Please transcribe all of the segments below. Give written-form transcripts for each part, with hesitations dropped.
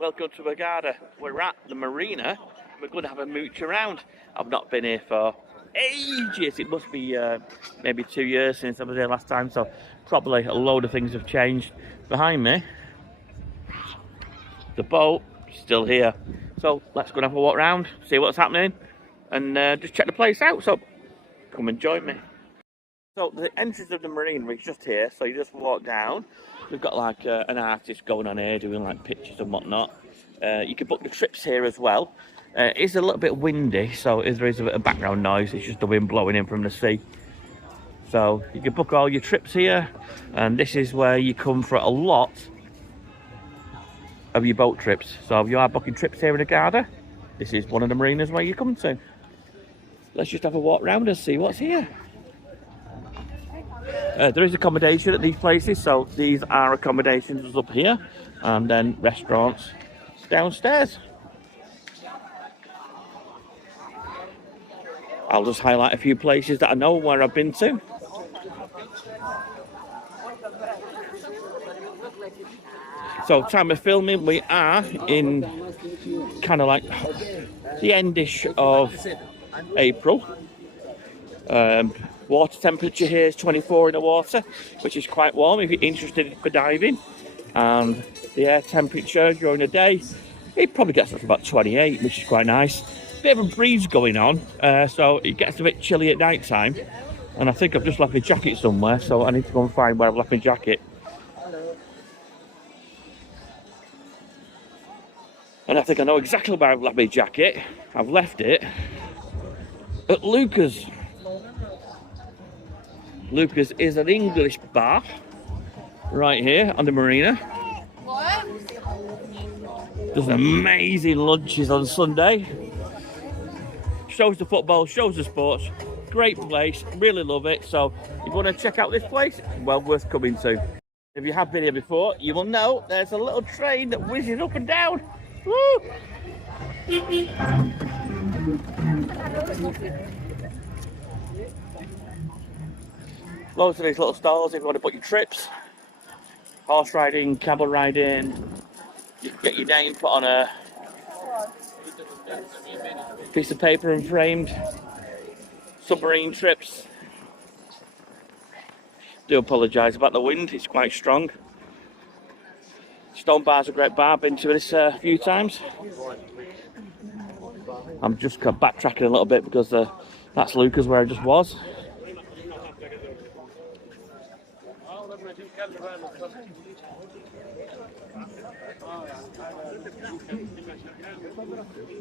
Welcome to Hurghada. We're at the marina. We're going to have a mooch around. I've not been here for ages. It must be maybe 2 years since I was here last time, so probably a load of things have changed. Behind me, the boat still here. So let's go and have a walk around, see what's happening, and just check the place out. So come and join me. So the entrance of the marina is just here, so you just walk down. We've got like an artist going on here doing like pictures and whatnot. You can book the trips here as well. It's a little bit windy, so if there is a bit of background noise, it's just the wind blowing in from the sea. So you can book all your trips here, and this is where you come for a lot of your boat trips. So if you are booking trips here in Hurghada, this is one of the marinas where you come to. Let's just have a walk around and see what's here. There is accommodation at these places, so these are accommodations up here, and then restaurants downstairs. I'll just highlight a few places that I know where I've been to. So time of filming, we are in kind of like the endish of April. Water temperature here is 24 in the water, which is quite warm if you're interested for diving. And the air temperature during the day, it probably gets up to about 28, which is quite nice. Bit of a breeze going on, so it gets a bit chilly at night time. And I think I've just left my jacket somewhere, so I need to go and find where I've left my jacket. And I think I know exactly where I've left my jacket. I've left it at Luca's. Luca's is an English bar right here on the marina. Does amazing lunches on Sunday. Shows the football, shows the sports. Great place, really love it. So if you want to check out this place, well worth coming to. If you have been here before, you will know there's a little train that whizzes up and down. Woo! Loads of these little stalls if you want to book your trips. Horse riding, camel riding. You can get your name put on a piece of paper and framed. Submarine trips. Do apologise about the wind, it's quite strong. Stone Bar's a great bar, been to this a few times. I'm just backtracking a little bit because that's Luca's where I just was.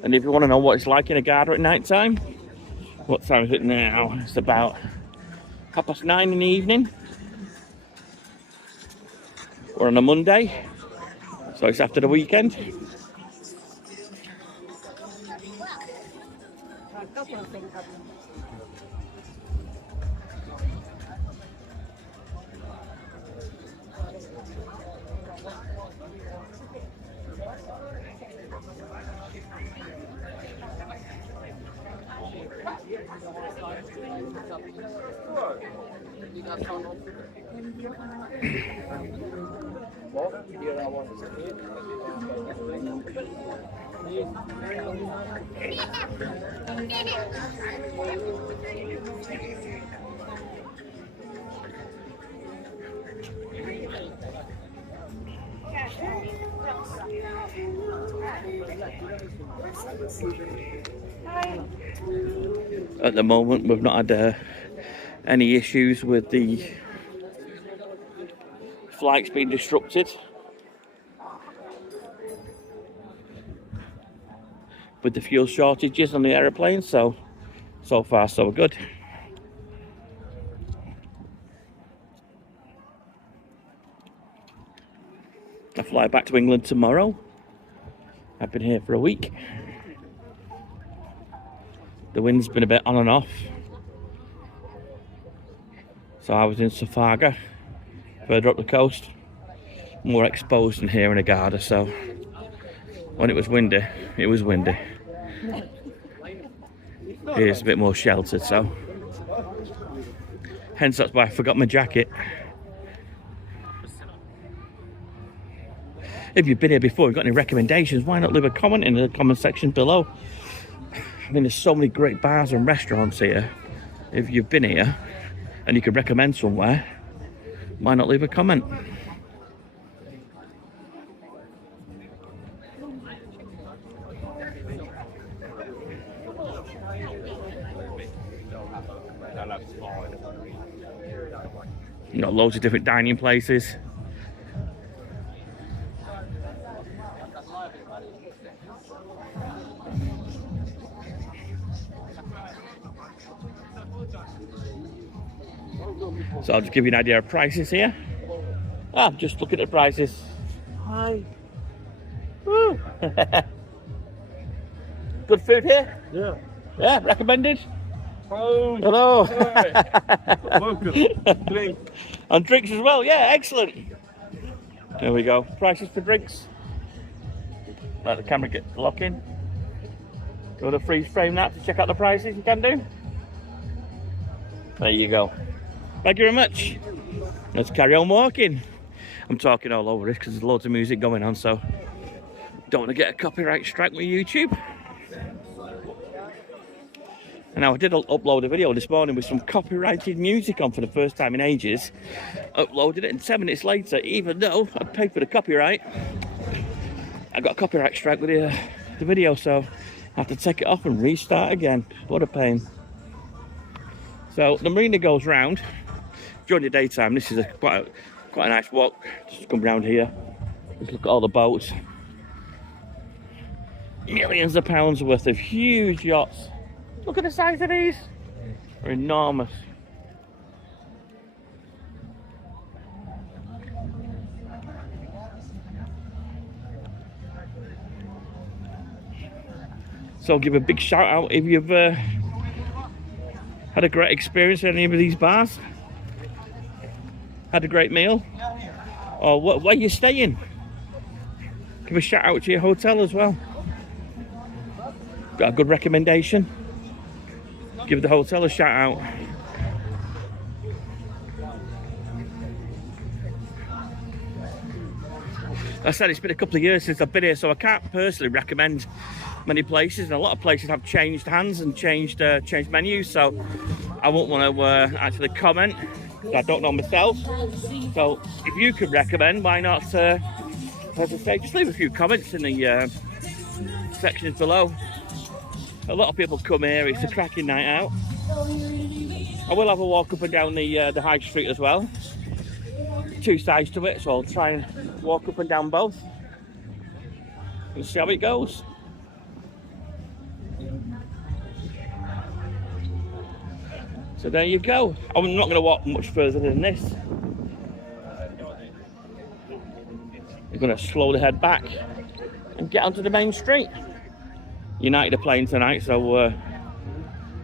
And if you want to know what it's like in Hurghada at night time, what time is it now? It's about 9:30 in the evening. We're on a Monday, so it's after the weekend. At the moment, we've not had any issues with the flights being disrupted. With the fuel shortages on the aeroplanes, so far so good. I fly back to England tomorrow. I've been here for a week. The wind's been a bit on and off. So I was in Safaga, further up the coast, more exposed than here in Hurghada, so when it was windy, it was windy. Here's a bit more sheltered, so hence that's why I forgot my jacket. if you've been here before, you've got any recommendations, why not leave a comment in the comment section below. I mean, there's so many great bars and restaurants here. If you've been here and you could recommend somewhere, why not leave a comment? You got loads of different dining places. So I'll just give you an idea of prices here. Just look at the prices. Hi. Woo. Good food here? Yeah. Yeah, recommended? Oh, hello. welcome. Drink. And drinks as well, yeah, excellent. There we go. Prices for drinks. Let the camera get lock in. Do you want to freeze frame that to check out the prices? You can do. There you go. Thank you very much. Let's carry on walking. I'm talking all over this because there's loads of music going on, so don't want to get a copyright strike with YouTube. And now I did upload a video this morning with some copyrighted music on for the first time in ages. Uploaded it, and 10 minutes later, even though I paid for the copyright, I got a copyright strike with the video, so I have to take it off and restart again. What a pain. So the marina goes round during the daytime. This is quite a nice walk. Just come round here. Just look at all the boats. Millions of pounds worth of huge yachts. Look at the size of these. They're enormous. So I'll give a big shout out if you've had a great experience at any of these bars, had a great meal, or where you're staying. Give a shout out to your hotel as well. Got a good recommendation, give the hotel a shout out. I said it's been a couple of years since I've been here, so I can't personally recommend many places, and a lot of places have changed hands and changed menus, so I won't want to actually comment. I don't know myself, so if you could recommend, why not, as I say, just leave a few comments in the sections below. A lot of people come here, it's a cracking night out. I will have a walk up and down the high street as well. Two sides to it, so I'll try and walk up and down both and see how it goes. So there you go. I'm not going to walk much further than this. We're going to slowly head back and get onto the main street. United are playing tonight, so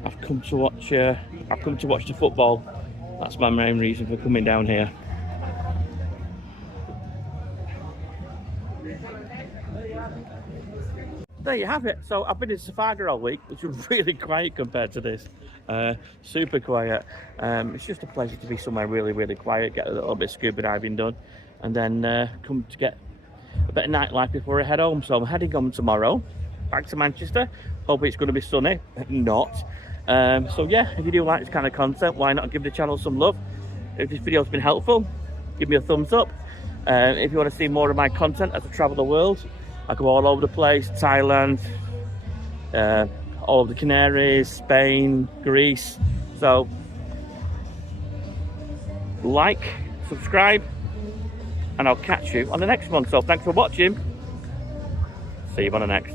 I've come to watch the football. That's my main reason for coming down here. There you have it. So I've been in Trafalgar all week, which was really quiet compared to this. Super quiet. It's just a pleasure to be somewhere really, really quiet, get a little bit of scuba diving done, and then come to get a bit of nightlife before I head home. So I'm heading home tomorrow, back to Manchester. Hope it's going to be sunny. Not. So yeah, if you do like this kind of content, why not give the channel some love? If this video's been helpful, give me a thumbs up. If you want to see more of my content as I travel the world, I go all over the place, Thailand, all of the Canaries, Spain, Greece. So, like, subscribe, and I'll catch you on the next one. So thanks for watching. See you on the next.